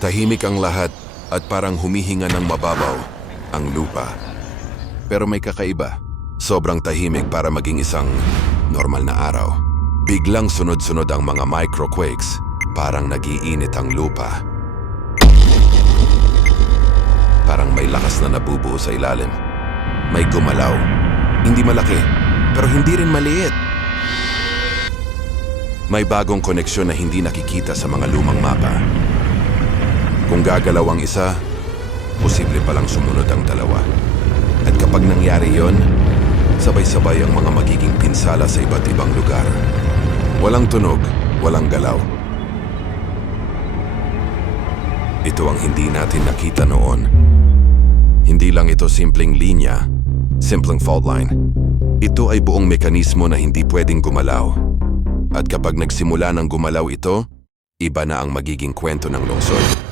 Tahimik ang lahat at parang humihinga ng mababaw ang lupa. Pero may kakaiba. Sobrang tahimik para maging isang normal na araw. Biglang sunod-sunod ang mga microquakes. Parang nagiinit ang lupa. Parang may lakas na nabubuo sa ilalim. May gumalaw. Hindi malaki, pero hindi rin maliit. May bagong koneksyon na hindi nakikita sa mga lumang mapa. Kung gagalaw ang isa, posible palang sumunod ang dalawa. At kapag nangyari yon, sabay-sabay ang mga magiging pinsala sa iba't ibang lugar. Walang tunog, walang galaw. Ito ang hindi natin nakita noon. Hindi lang ito simpleng linya, simpleng fault line. Ito ay buong mekanismo na hindi pwedeng gumalaw. At kapag nagsimula ng gumalaw ito, iba na ang magiging kwento ng lungsod.